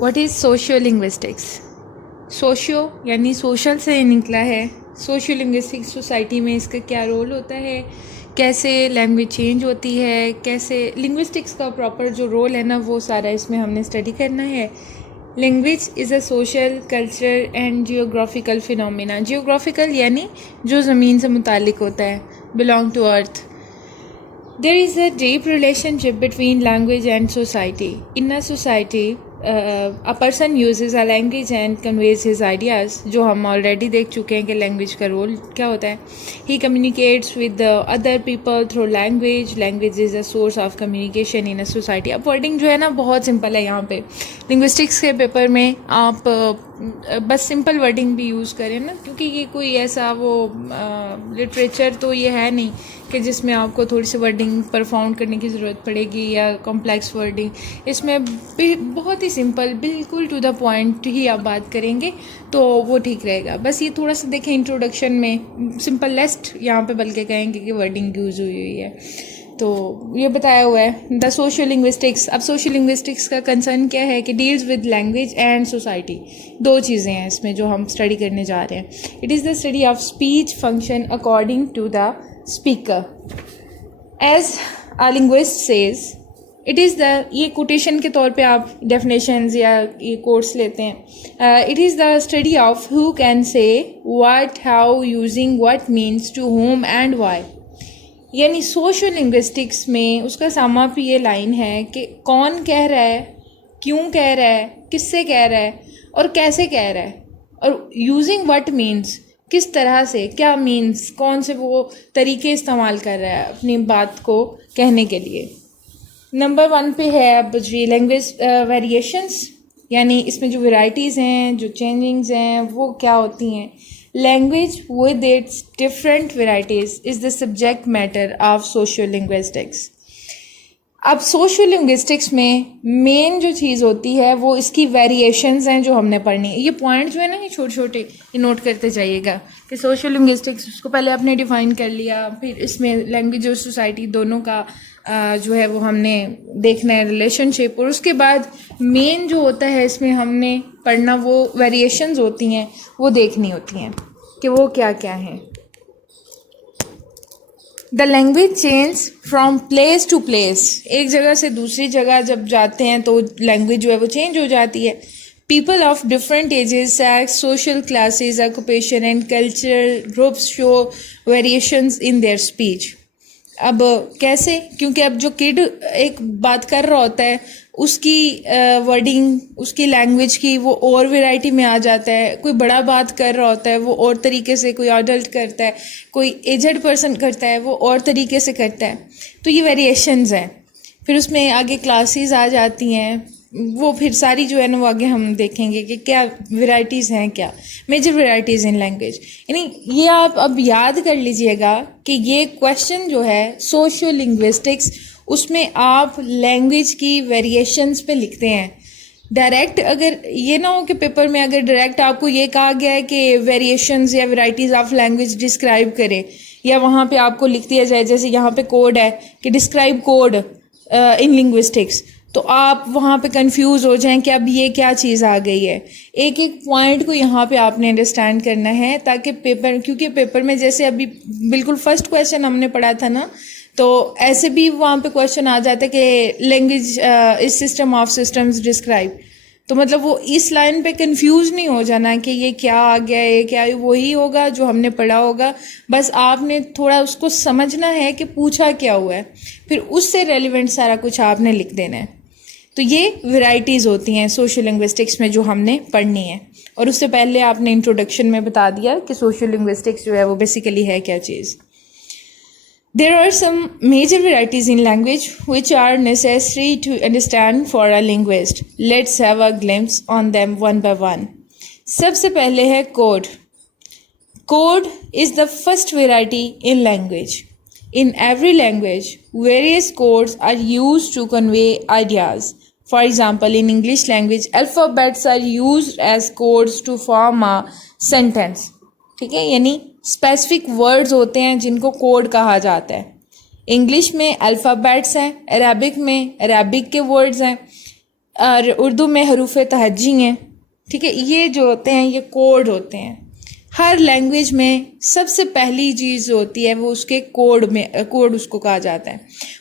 What is socio linguistics? Socio यानी social से निकला है। सोशियो लिंग्विस्टिक्स सोसाइटी में इसका क्या रोल होता है, कैसे लैंग्वेज चेंज होती है, कैसे लिंग्विस्टिक्स का प्रॉपर जो रोल है ना वो सारा इसमें हमने स्टडी करना है। Language is a social culture and geographical phenomena. Geographical यानी जो ज़मीन से मुतालिक होता है, belong to earth. There is a deep relationship between language and society. In a society, a person uses a language and conveys his ideas. जो हम already देख चुके हैं कि language का role क्या होता है. He communicates with the other people through language. Language is a source of communication in a society. अब wording जो है ना बहुत simple है यहाँ पे. Linguistics के पेपर में आप बस सिंपल वर्डिंग भी यूज़ करें ना, क्योंकि ये कोई ऐसा वो लिटरेचर तो ये है नहीं कि जिसमें आपको थोड़ी सी वर्डिंग परफॉर्म करने की ज़रूरत पड़ेगी या कॉम्प्लेक्स वर्डिंग। इसमें बहुत ही सिंपल, बिल्कुल टू द पॉइंट ही आप बात करेंगे तो वो ठीक रहेगा। बस ये थोड़ा सा देखें इंट्रोडक्शन में सिंपलेस्ट यहाँ पे बल्कि कहेंगे कि वर्डिंग यूज़ हुई है। तो ये बताया हुआ है द सोशल लिंग्विस्टिक्स। अब सोशल लिंग्विस्टिक्स का कंसर्न क्या है कि deals with language and society. दो चीज़ें हैं इसमें जो हम स्टडी करने जा रहे हैं। It is the study of speech function according to the speaker. As a linguist says it is the, ये कोटेशन के तौर पे आप डेफिनेशंस या ये कोर्स लेते हैं। It is the study of who can say what, how, using what means, to whom and why. यानी सोशल लिंग्विस्टिक्स में उसका सामा पे ये लाइन है कि कौन कह रहा है, क्यों कह रहा है, किससे कह रहा है और कैसे कह रहा है, और यूजिंग व्हाट मीन्स, किस तरह से, क्या मीन्स, कौन से वो तरीके इस्तेमाल कर रहा है अपनी बात को कहने के लिए। नंबर 1 पे है अब जी लैंग्वेज वेरिएशंस, यानी इसमें जो वेराइटीज़ हैं, जो चेंजिंग्स हैं वो क्या होती हैं। Language with its different varieties is the subject matter of sociolinguistics. अब सोशल लिंग्विस्टिक्स में मेन जो चीज़ होती है वो इसकी वेरिएशंस हैं जो हमने पढ़नी है। ये पॉइंट जो है ना ये छोटे छोटे ये नोट करते जाइएगा कि सोशल लिंग्विस्टिक्स उसको पहले आपने डिफाइन कर लिया, फिर इसमें लैंग्वेज और सोसाइटी दोनों का जो है वो हमने देखना है रिलेशनशिप, और उसके बाद मेन जो होता है इसमें हमने पढ़ना वो वेरिएशंस होती हैं वो देखनी होती हैं कि वो क्या क्या हैं। The language change from place to place. एक जगह से दूसरी जगह जब जाते हैं तो लैंग्वेज जो है वो चेंज हो जाती है। People of different ages, sex, social classes, occupation and cultural groups show variations in their speech. अब कैसे, क्योंकि अब जो किड एक बात कर रहा होता है उसकी वर्डिंग, उसकी लैंग्वेज की वो और वैरायटी में आ जाता है। कोई बड़ा बात कर रहा होता है वो और तरीके से, कोई अडल्ट करता है, कोई एजड पर्सन करता है वो और तरीके से करता है। तो ये वेरिएशंस हैं। फिर उसमें आगे क्लासेस आ जाती हैं, वो फिर सारी जो है ना वो आगे हम देखेंगे कि क्या वैरायटीज़ हैं, क्या मेजर वैरायटीज़ इन लैंग्वेज। यानी ये आप अब याद कर लीजिएगा कि ये क्वेश्चन जो है सोशियो लिंग्विस्टिक्स, उसमें आप लैंग्वेज की वेरिएशंस पे लिखते हैं। डायरेक्ट अगर ये ना हो कि पेपर में अगर डायरेक्ट आपको ये कहा गया है कि वेरिएशंस या वैरायटीज़ ऑफ लैंग्वेज डिस्क्राइब करें, या वहाँ पे आपको लिख दिया जाए जैसे यहाँ पे कोड है कि डिस्क्राइब कोड इन लिंग्विस्टिक्स, तो आप वहाँ पे कंफ्यूज हो जाएं कि अब ये क्या चीज़ आ गई है। एक एक पॉइंट को यहाँ पे आपने अंडरस्टैंड करना है ताकि पेपर, क्योंकि पेपर में जैसे अभी बिल्कुल फर्स्ट क्वेश्चन हमने पढ़ा था ना, तो ऐसे भी वहाँ पे क्वेश्चन आ जाता है कि लैंग्वेज इस सिस्टम ऑफ सिस्टम्स डिस्क्राइब, तो मतलब वो इस लाइन पे कंफ्यूज नहीं हो जाना कि ये क्या आ गया है, क्या वही होगा जो हमने पढ़ा होगा। बस आपने थोड़ा उसको समझना है कि पूछा क्या हुआ है, फिर उससे रेलिवेंट सारा कुछ आपने लिख देना है। तो ये वैरायटीज़ होती हैं सोशल लिंग्विस्टिक्स में जो हमने पढ़नी है, और उससे पहले आपने इंट्रोडक्शन में बता दिया कि सोशल लिंग्विस्टिक्स जो है वो बेसिकली है क्या चीज़। There are some major varieties in language which are necessary to understand for a linguist. Let's have a glimpse on them one by one. सबसे पहले है code. Code is the first variety in language. In every language, various codes are used to convey ideas. For example, in English language, alphabets are used as codes to form a sentence. ठीक है, यानी specific words होते हैं जिनको code कहा जाता है। English में अल्फ़ाबेट्स हैं, अरेबिक में अरेबिक के वर्ड्स हैं, और उर्दू में हरूफ तहज्जी हैं, ठीक है। ये जो होते हैं ये कोड होते हैं। हर लैंग्वेज में सबसे पहली चीज़ जो होती है वो उसके कोड उसको कहा जाता है।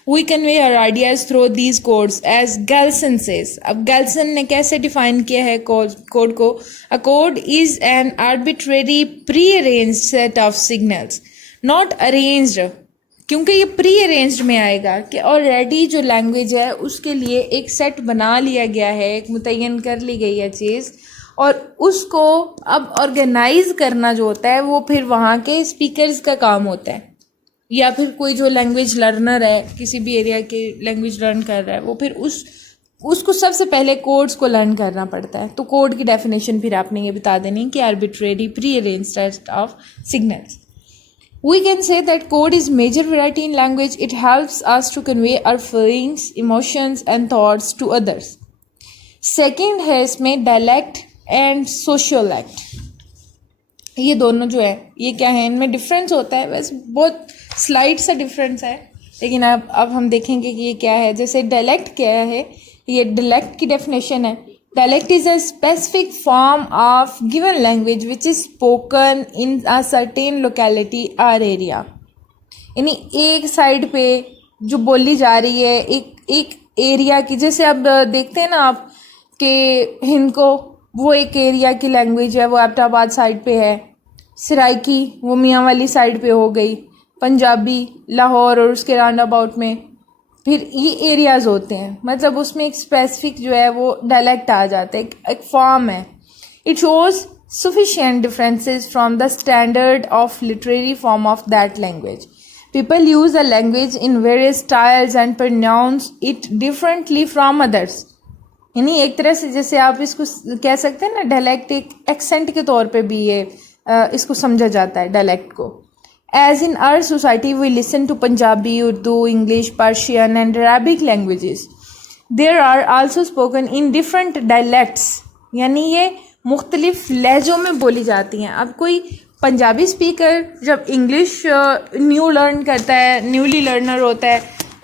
We convey our ideas through these codes as Gleason says. अब गेल्सन ने कैसे डिफाइन किया है कोड को? A code is an arbitrary prearranged set of signals, not arranged, क्योंकि ये प्री अरेंज्ड में आएगा कि ऑलरेडी जो लैंग्वेज है उसके लिए एक सेट बना लिया गया है, एक मुतय्यन कर ली गई है चीज़, और उसको अब ऑर्गेनाइज करना जो होता है वो फिर वहाँ के स्पीकर्स का काम होता है, या फिर कोई जो लैंग्वेज लर्नर है किसी भी एरिया के लैंग्वेज लर्न कर रहा है वो फिर उसको सबसे पहले कोड्स को लर्न करना पड़ता है। तो कोड की डेफिनेशन फिर आपने ये बता देनी कि arbitrary prearranged set of signals. We can say that code is major variety in language. It helps us to convey our feelings, emotions and thoughts to others. Second है इसमें dialect and sociolect. ये दोनों जो है ये क्या है, इनमें डिफरेंस होता है, वैसे बहुत स्लाइड सा डिफरेंस है, लेकिन अब हम देखेंगे कि ये क्या है। जैसे dialect क्या है, ये dialect की डेफिनेशन है। Dialect is a specific form of given language which is spoken in a certain locality or area. यानी एक साइड पे जो बोली जा रही है एक एरिया की, जैसे अब देखते हैं ना आप कि हिंदको वो एक एरिया की लैंग्वेज है, वो एबटाबाद साइड पे है, सराइकी वो मियाँ वाली साइड पे हो गई, पंजाबी लाहौर और उसके राउंड अबाउट में, फिर ये एरियाज़ होते हैं, मतलब उसमें एक स्पेसिफिक जो है वो डायलेक्ट आ जाता है, एक फॉर्म है। It shows sufficient differences from the standard of literary form of that language. People use the language in various styles and pronounce it differently from others. यानी एक तरह से जैसे आप इसको कह सकते हैं ना, डायलेक्ट एक एक्सेंट के तौर पे भी ये इसको समझा जाता है डायलेक्ट को. As in our society we listen to Punjabi, Urdu, English, Persian and Arabic languages. There are also spoken in different dialects. यानी ये मुख्तलिफ लहजों में बोली जाती हैं. अब कोई पंजाबी स्पीकर जब इंग्लिश न्यू लर्न करता है, न्यूली लर्नर होता है,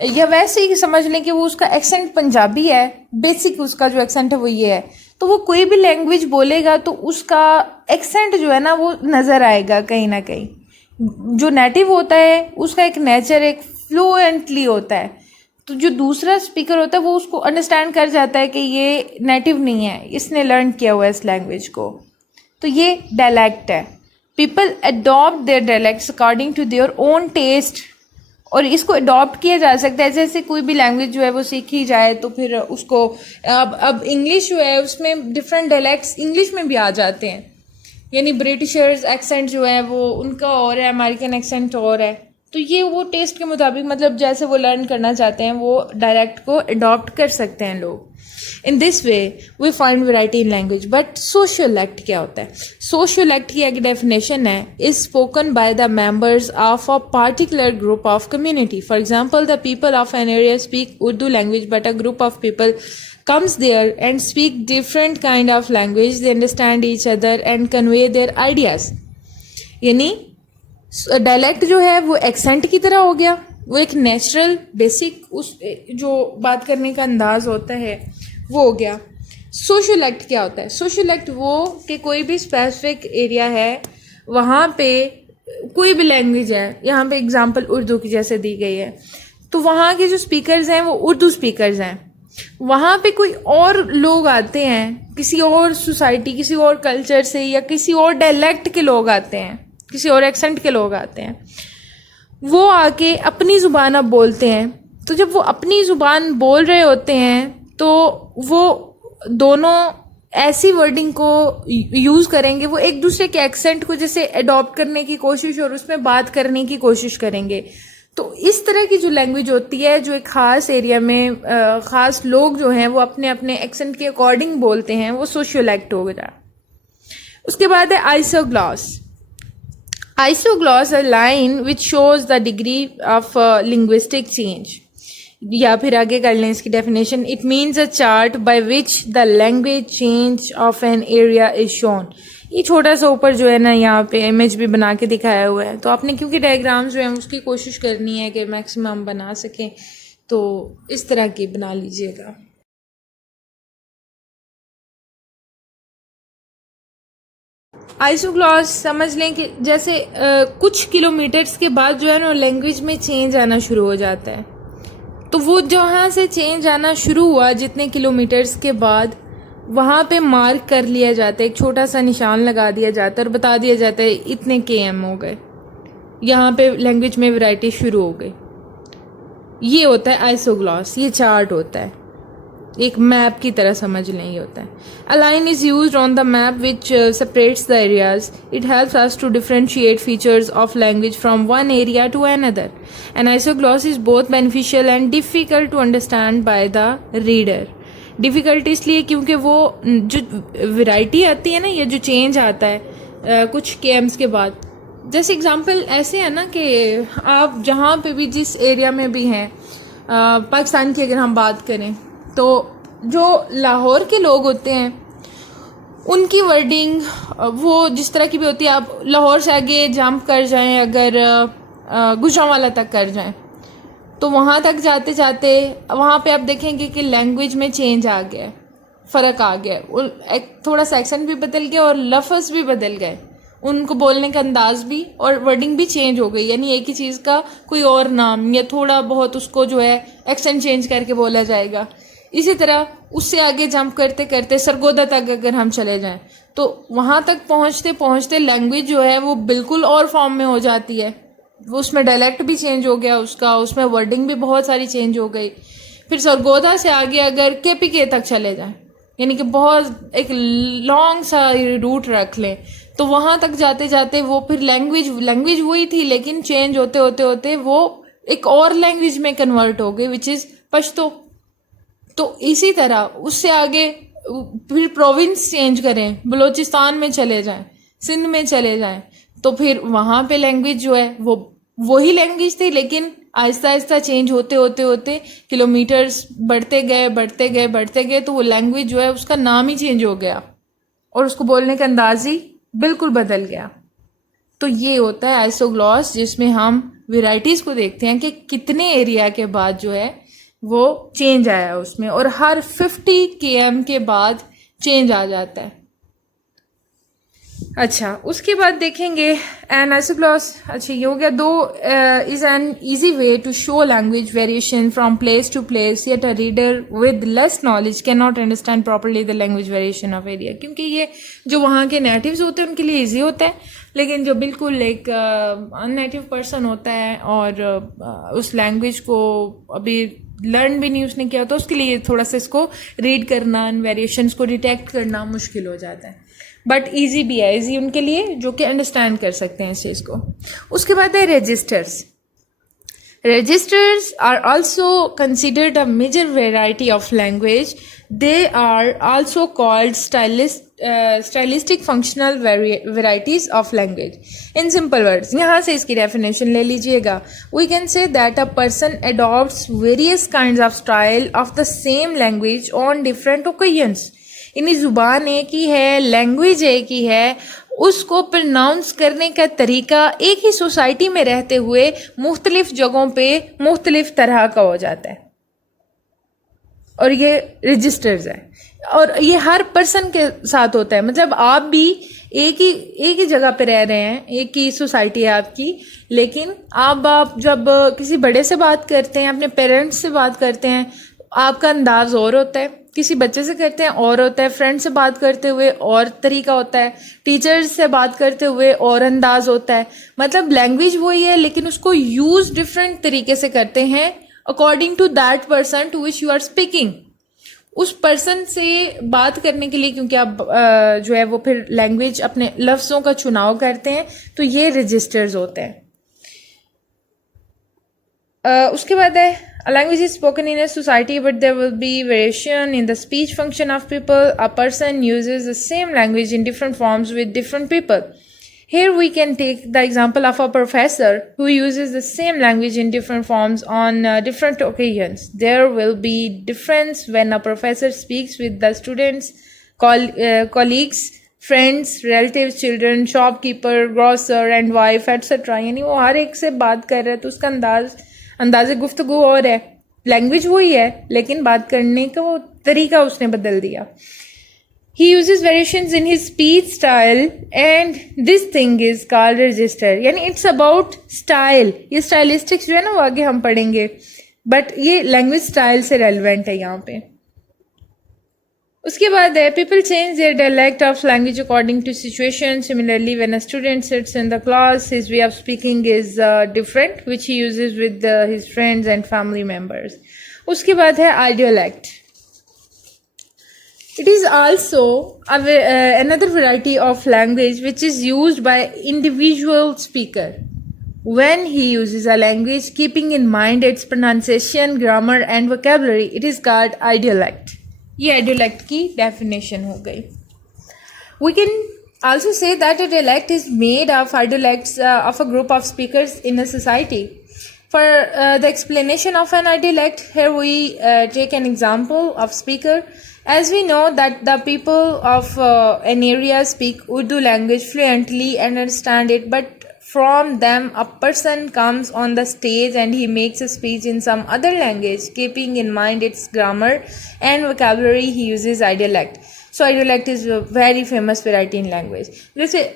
या वैसे ही समझ लें कि वो उसका एक्सेंट पंजाबी है, बेसिक उसका जो एक्सेंट है वो ये है, तो वो कोई भी लैंग्वेज बोलेगा तो उसका एक्सेंट जो है ना वो नज़र आएगा कहीं ना कहीं. जो नेटिव होता है उसका एक नेचर एक फ्लुएंटली होता है, तो जो दूसरा स्पीकर होता है वो उसको अंडरस्टैंड कर जाता है कि ये नेटिव नहीं है, इसने लर्न किया हुआ है इस लैंग्वेज को. तो ये डायलैक्ट है. People adopt their dialects according to their own taste. और इसको अडॉप्ट किया जा सकता है, जैसे कोई भी लैंग्वेज जो है वो सीखी जाए तो फिर उसको अब इंग्लिश जो है उसमें डिफरेंट डायलैक्ट्स इंग्लिश में भी आ जाते हैं. यानी ब्रिटिशर्स एक्सेंट जो है वो उनका और है, अमेरिकन एक्सेंट और है, तो ये वो टेस्ट के मुताबिक मतलब जैसे वो लर्न करना चाहते हैं वो डायरेक्ट को अडॉप्ट कर सकते हैं लोग. In this way we find variety in language. But sociolect क्या होता है? सोशियोलेक्ट की एक डेफिनेशन है, is spoken by the members of a particular group of community. For example, the people of an area speak Urdu language but a group of people comes there and speak different kind of language. They understand each other and convey their ideas. यानी dialect जो है वो accent की तरह हो गया, वो एक नेचुरल बेसिक उस जो बात करने का अंदाज होता है वो हो गया. सोशियोलेक्ट क्या होता है? सोशियोलेक्ट वो कि कोई भी स्पेसिफिक एरिया है, वहाँ पे कोई भी लैंग्वेज है, यहाँ पे एग्जांपल उर्दू की जैसे दी गई है, तो वहाँ के जो स्पीकर्स हैं वो उर्दू स्पीकर्स हैं. वहाँ पे कोई और लोग आते हैं, किसी और सोसाइटी, किसी और कल्चर से, या किसी और डायलेक्ट के लोग आते हैं, किसी और एक्सेंट के लोग आते हैं, वो आके अपनी ज़ुबान अब बोलते हैं. तो जब वो अपनी ज़ुबान बोल रहे होते हैं तो वो दोनों ऐसी वर्डिंग को यूज़ करेंगे, वो एक दूसरे के एक्सेंट को जैसे अडॉप्ट करने की कोशिश और उसमें बात करने की कोशिश करेंगे. तो इस तरह की जो लैंग्वेज होती है, जो एक ख़ास एरिया में ख़ास लोग जो हैं वो अपने अपने एक्सेंट के अकॉर्डिंग बोलते हैं, वो सोशियोलेक्ट हो गया. उसके बाद है isogloss. Isogloss a line which shows the degree of linguistic change. या फिर आगे कर लें इसकी definition. It means a chart by which the language change of an area is shown. ये छोटा सा ऊपर जो है ना यहाँ पे इमेज भी बना के दिखाया हुआ है, तो आपने क्योंकि डायग्राम्स जो है उसकी कोशिश करनी है कि मैक्सिमम बना सकें, तो इस तरह की बना लीजिएगा. आइसोग्लॉस समझ लें कि जैसे कुछ किलोमीटर्स के बाद जो है ना लैंग्वेज में चेंज आना शुरू हो जाता है। तो वो जहाँ से चेंज आना शुरू हुआ जितने किलोमीटर्स के बाद, वहाँ पे मार्क कर लिया जाता है, एक छोटा सा निशान लगा दिया जाता है और बता दिया जाता है इतने km हो गए, यहाँ पे लैंग्वेज में वैरायटी शुरू हो गई। ये होता है आइसोग्लॉस, ये चार्ट होता है, एक मैप की तरह समझ लें ये होता है। A line is used on the map which separates the areas. It helps us to differentiate features of language from one area to another. An isogloss is both beneficial and difficult to understand by the reader. Difficult इसलिए क्योंकि वो जो variety आती है ना, ये जो change आता है कुछ केएम्स के बाद, जैसे एग्जांपल ऐसे है ना कि आप जहाँ पे भी जिस एरिया में भी हैं, पाकिस्तान की अगर हम बात करें तो जो लाहौर के लोग होते हैं उनकी वर्डिंग वो जिस तरह की भी होती है। आप लाहौर से आगे जंप कर जाएं, अगर गुजरांवाला तक कर जाएं, तो वहाँ तक जाते जाते वहाँ पे आप देखेंगे कि लैंग्वेज में चेंज आ गया, फ़र्क आ गया, एक थोड़ा सा एक्सेंट भी बदल गया और लफ्ज़ भी बदल गए, उनको बोलने का अंदाज भी और वर्डिंग भी चेंज हो गई। यानी एक ही चीज़ का कोई और नाम या थोड़ा बहुत उसको जो है एक्सेंट चेंज करके बोला जाएगा। इसी तरह उससे आगे जंप करते करते सरगोदा तक अगर हम चले जाएं तो वहाँ तक पहुँचते पहुँचते लैंग्वेज जो है वो बिल्कुल और फॉर्म में हो जाती है। उसमें डायलेक्ट भी चेंज हो गया उसका, उसमें वर्डिंग भी बहुत सारी चेंज हो गई। फिर सरगोदा से आगे अगर केपीके तक चले जाएं, यानी कि बहुत एक लॉन्ग सा रूट रख लें, तो वहाँ तक जाते जाते वो फिर लैंग्वेज वही थी लेकिन चेंज होते होते होते वो एक और लैंग्वेज में कन्वर्ट हो गई, विच इज़ पश्तो। तो इसी तरह उससे आगे फिर प्रोविंस चेंज करें, बलूचिस्तान में चले जाएं, सिंध में चले जाएं, तो फिर वहाँ पे लैंग्वेज जो है वो वही लैंग्वेज थी लेकिन आहिस्ता आहिस्ता चेंज होते होते होते किलोमीटर्स बढ़ते गए तो वो लैंग्वेज जो है उसका नाम ही चेंज हो गया और उसको बोलने का अंदाज ही बिल्कुल बदल गया। तो ये होता है आइसोग्लॉस, जिसमें हम वेराइटीज़ को देखते हैं कि कितने एरिया के बाद जो है वो चेंज आया उसमें, और हर 50 km के बाद चेंज आ जाता है। अच्छा, उसके बाद देखेंगे एन आइसोग्लॉस। अच्छा, ये हो गया। Though is an easy way to show language variation from place to place, yet a reader with less knowledge can not understand properly the language variation of area. क्योंकि ये जो वहाँ के नेटिव्स होते हैं उनके लिए ईजी होता है, लेकिन जो बिल्कुल एक अननेटिव पर्सन होता है और उस लैंग्वेज को अभी लर्न भी नहीं उसने किया, तो उसके लिए थोड़ा सा इसको रीड करना, वेरिएशंस को डिटेक्ट करना मुश्किल हो जाता है। बट ईजी भी है, ईजी उनके लिए जो कि अंडरस्टैंड कर सकते हैं इस चीज़ को। उसके बाद है registers. Registers are also considered a major variety of language. They are also called stylistic functional varieties of language. In simple words, यहाँ से इसकी definition ले लीजिएगा. We can say that a person adopts various kinds of style of the same language on different occasions. यानी ज़ुबान एक ही है, language एक ही है, उसको प्रोनाउंस करने का तरीका एक ही सोसाइटी में रहते हुए मुख्तलिफ जगहों पे मुख्तलिफ तरह का हो जाता है, और ये रजिस्टर्स है। और ये हर पर्सन के साथ होता है, मतलब आप भी एक ही जगह पे रह रहे हैं, एक ही सोसाइटी है आपकी, लेकिन आप जब किसी बड़े से बात करते हैं, अपने पेरेंट्स से बात करते हैं, आपका अंदाज और होता है, किसी बच्चे से करते हैं और होता है, फ्रेंड से बात करते हुए और तरीका होता है, टीचर्स से बात करते हुए और अंदाज होता है। मतलब लैंग्वेज वही है लेकिन उसको यूज डिफरेंट तरीके से करते हैं according to that person to which you are speaking. उस पर्सन से बात करने के लिए, क्योंकि आप जो है वो फिर लैंग्वेज अपने लफ्ज़ों का चुनाव करते हैं, तो ये रजिस्टर्स होते हैं। उसके बाद है a language is spoken in a society but there will be variation in the speech function of people. A person uses the same language in different forms with different people. Here we can take the example of a professor who uses the same language in different forms on different occasions. There will be difference when a professor speaks with the students, colleagues, friends, relatives, children, shopkeeper, grocer and wife, etc. यानी वो हर एक से बात कर रहा है तो उसका अंदाज़े गुफ्तगू और है, लैंग्वेज वही है लेकिन बात करने का वो तरीका उसने बदल दिया। He uses variations in his speech style and this thing is called register. यानी it's about style. ये stylistics जो है ना वो आगे हम पढ़ेंगे, but ये language style से relevant है यहाँ पे. उसके बाद है people change their dialect of language according to situation. Similarly, when a student sits in the class, his way of speaking is different, which he uses with his friends and family members. उसके बाद है ideolect. It is also another variety of language which is used by individual speaker when he uses a language keeping in mind its pronunciation, grammar and vocabulary. It is called ideolect. ये ideolect की definition हो गई. We can also say that a dialect is made of ideolects of a group of speakers in a society. For the explanation of an ideolect, here we take an example of speaker. As we know that the people of an area speak Urdu language fluently and understand it, but from them a person comes on the stage and he makes a speech in some other language, keeping in mind its grammar and vocabulary. He uses ideolect. So ideolect is a very famous variety in language. जैसे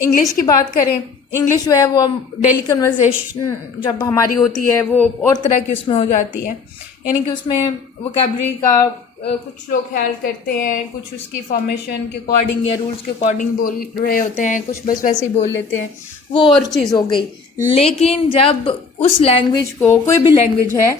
English की बात करें, English जो है वो daily conversation जब हमारी होती है वो और तरह की उसमें हो जाती है, यानी कि उसमें वोकैबुलरी का कुछ लोग ख्याल करते हैं, कुछ उसकी फॉर्मेशन के अकॉर्डिंग या रूल्स के अकॉर्डिंग बोल रहे होते हैं, कुछ बस वैसे ही बोल लेते हैं, वो और चीज़ हो गई. लेकिन जब उस लैंग्वेज को, कोई भी लैंग्वेज है,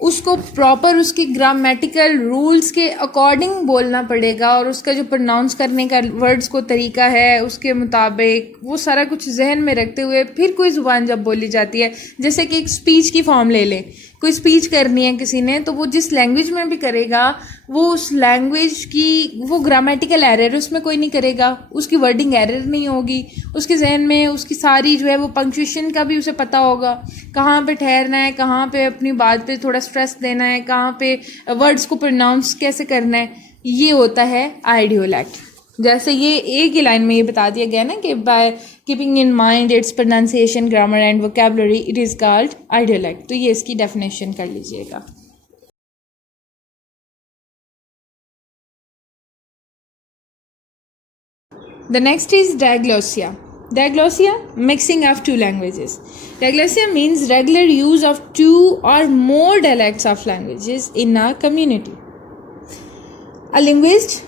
उसको प्रॉपर उसकी ग्रामेटिकल रूल्स के अकॉर्डिंग बोलना पड़ेगा और उसका जो प्रोनाउंस करने का वर्ड्स को तरीका है उसके मुताबिक वो सारा कुछ जहन में रखते हुए फिर कोई ज़ुबान जब बोली जाती है, जैसे कि एक स्पीच की फॉर्म ले लें, कोई स्पीच करनी है किसी ने, तो वो जिस लैंग्वेज में भी करेगा वो उस लैंग्वेज की वो ग्रामेटिकल एरर उसमें कोई नहीं करेगा, उसकी वर्डिंग एरर नहीं होगी, उसके जहन में उसकी सारी जो है वो पंक्चुएशन का भी उसे पता होगा, कहाँ पे ठहरना है, कहाँ पे अपनी बात पे थोड़ा स्ट्रेस देना है, कहाँ पे वर्ड्स को प्रोनाउंस कैसे करना है. ये होता है आइडियोलैक्ट. जैसे ये एक ही लाइन में ये बता दिया गया ना कि by keeping in mind its pronunciation, grammar and vocabulary it is called idiolect. तो ये इसकी डेफिनेशन कर लीजिएगा. The next is diglossia. Diglossia, mixing of two languages. Diglossia means regular use of two or more dialects of languages in a community. A linguist,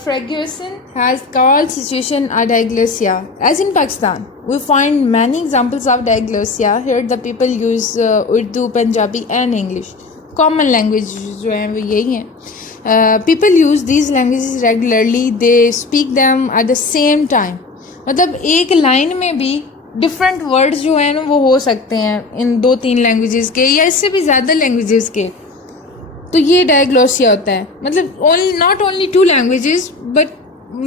Ferguson, has called situation a diglossia. As in Pakistan, we find many examples of diglossia. Here the people use Urdu, Punjabi and English. Common language जो हैं वो यही हैं. People use these languages regularly. They speak them at the same time. मतलब एक line में भी different words जो हैं ना वो हो सकते हैं इन 2-3 लैंग्वेजेस के या इससे भी ज़्यादा लैंग्वेजेस के. तो ये डायग्लोसिया होता है. मतलब not only 2 languages but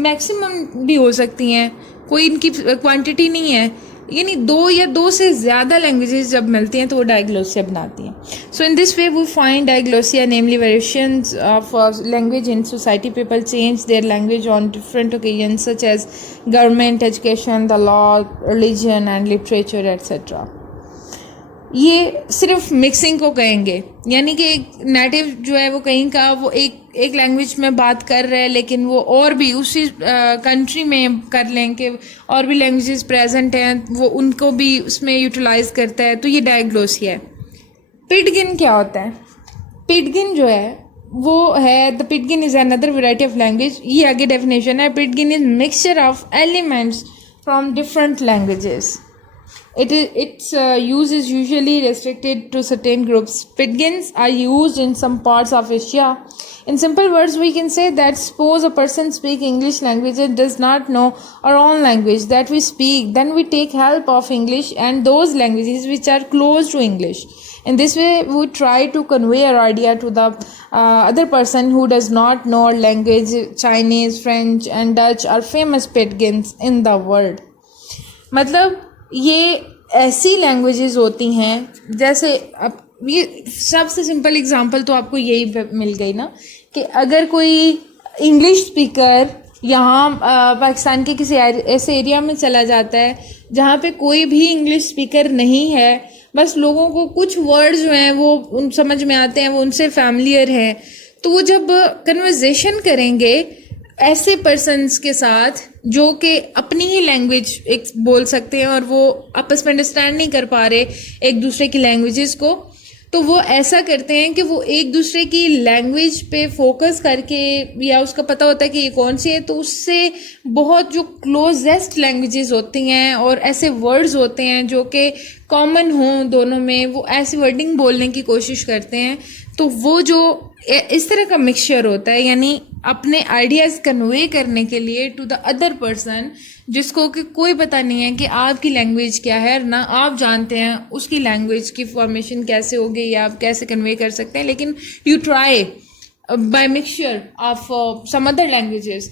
maximum भी हो सकती हैं, कोई इनकी क्वांटिटी नहीं है, यानी 2 या 2 से ज़्यादा लैंग्वेजेस जब मिलती हैं तो वो डायग्लोसिया बनाती हैं. So in this way we find diglossia namely variations of language in society. People change their language on different occasions such as government, education, the law, religion and literature etcetera. ये सिर्फ mixing को कहेंगे, यानी कि एक native जो है वो कहीं का वो एक लैंग्वेज में बात कर रहा है लेकिन वो और भी उसी कंट्री में कर लें कि और भी लैंग्वेजेस प्रेजेंट हैं वो उनको भी उसमें यूटिलाइज करता है. तो ये डायग्लोसिया है. पिडगिन क्या होता है? पिडगिन जो है वो है the pidgin is another variety of language. ये आगे डेफिनेशन है. Pidgin is mixture of elements from different languages. Its use is usually restricted to certain groups. Pidgins are used in some parts of Asia. In simple words, we can say that suppose a person speaks English language and does not know our own language that we speak, then we take help of English and those languages which are close to English. In this way, we try to convey our idea to the other person who does not know our language. Chinese, French and Dutch are famous Pidgins in the world. मतलब ये ऐसी languages होती हैं जैसे अब ये सबसे simple example तो आपको यही मिल गई ना कि अगर कोई इंग्लिश स्पीकर यहाँ पाकिस्तान के किसी ऐसे एरिया में चला जाता है जहाँ पे कोई भी इंग्लिश स्पीकर नहीं है, बस लोगों को कुछ वर्ड्स जो हैं वो उन समझ में आते हैं, वो उनसे फैमिलियर हैं, तो वो जब कन्वर्सेशन करेंगे ऐसे पर्सन्स के साथ जो कि अपनी ही लैंग्वेज एक बोल सकते हैं और वो आपस में अंडरस्टैंड नहीं कर पा रहे एक दूसरे की लैंग्वेजेस को, तो वो ऐसा करते हैं कि वो एक दूसरे की लैंग्वेज पे फोकस करके, या उसका पता होता है कि ये कौन सी है, तो उससे बहुत जो क्लोजेस्ट लैंग्वेजेस होती हैं और ऐसे वर्ड्स होते हैं जो कि कॉमन हों दोनों में, वो ऐसी वर्डिंग बोलने की कोशिश करते हैं। तो वो जो इस तरह का मिक्सचर होता है, यानी अपने आइडियाज़ कन्वे करने के लिए टू द अदर पर्सन, जिसको कि कोई पता नहीं है कि आपकी लैंग्वेज क्या है, ना आप जानते हैं उसकी लैंग्वेज की फॉर्मेशन कैसे होगी या आप कैसे कन्वे कर सकते हैं, लेकिन you try by mixture of some other languages,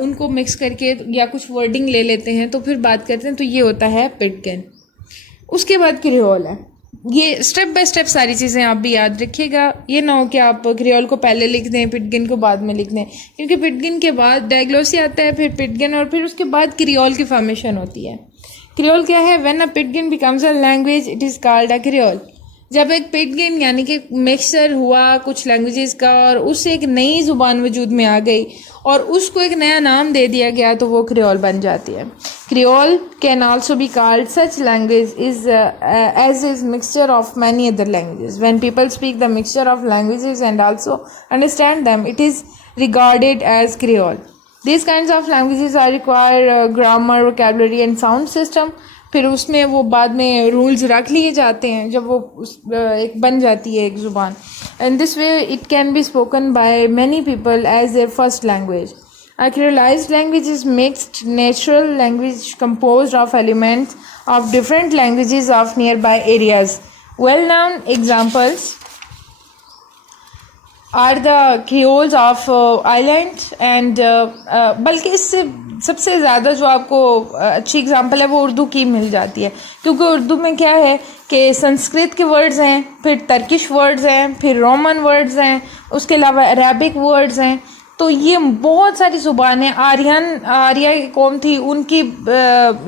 उनको मिक्स करके या कुछ वर्डिंग ले लेते हैं तो फिर बात करते हैं, तो ये होता है पिटगिन। उसके बाद क्रियोल है। ये स्टेप बाय स्टेप सारी चीज़ें आप भी याद रखिएगा, ये ना हो कि आप क्रियोल को पहले लिख दें पिटगिन को बाद में लिख दें, क्योंकि पिटगिन के बाद डायग्लोसी आता है, फिर पिटगिन, और फिर उसके बाद क्रियोल की फॉर्मेशन होती है। क्रियोल क्या है? When a pidgin becomes a language it is called a creole. जब एक पिटगिन यानी कि मिक्सचर हुआ कुछ लैंग्वेजेस का और उससे एक नई ज़ुबान वजूद में आ गई और उसको एक नया नाम दे दिया गया, तो वो क्रियोल बन जाती है। Creole can also be called such language is as is mixture of many other languages. When people speak the mixture of languages and also understand them, it is regarded as creole. These kinds of languages are require grammar, vocabulary and sound system. फिर उसमें वो बाद में rules रख लिए जाते हैं जब वो एक बन जाती है एक ज़ुबान। And this way it can be spoken by many people as their first language. A creolized language is mixed natural language composed of elements of different languages of nearby areas. Well-known examples are the creoles of island and बल्कि इससे सबसे ज़्यादा जो आपको अच्छी example है वो उर्दू की मिल जाती है, क्योंकि उर्दू में क्या है कि संस्कृत के वर्ड्स हैं, फिर टर्किश वर्ड्स हैं, फिर रोमन वर्ड्स हैं, उसके अलावा अरेबिक वर्ड्स हैं। तो ये बहुत सारी ज़ुबानें, आर्या की कौम थी उनकी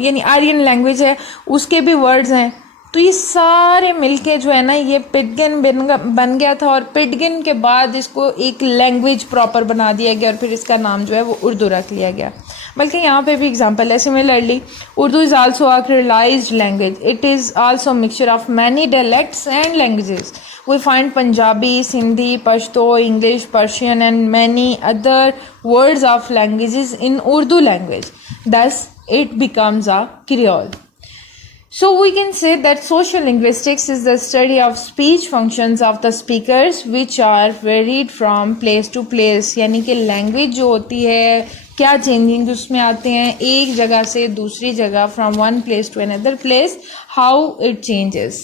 यानी आर्यन लैंग्वेज है उसके भी वर्ड्स हैं। तो ये सारे मिलके जो है ना ये पिटगिन बन गया था, और पिटगिन के बाद इसको एक लैंग्वेज प्रॉपर बना दिया गया और फिर इसका नाम जो है वो उर्दू रख लिया गया। बल्कि यहाँ पे भी एग्जांपल है, similarly Urdu is also a creolized language. It is also mixture of many dialects and languages. We find Punjabi, Sindhi, Pashto, English, Persian and many other words of languages in Urdu language. Thus it becomes a creole. So we can say that social linguistics is the study of speech functions of the speakers which are varied from place to place. यानी कि language जो होती है क्या changing उसमें आते हैं एक जगह से दूसरी जगह, from one place to another place, how it changes.